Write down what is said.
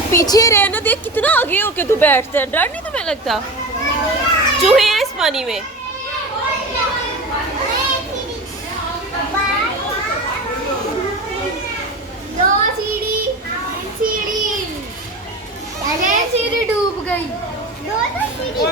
पीछे रहना, देख कितना आगे होके तू बैठता है, डर नहीं तुम्हें लगता? चूहे हैं इस पानी में। दो सीढ़ी सीढ़ी, पहले सीढ़ी डूब गई। दो सीढ़ी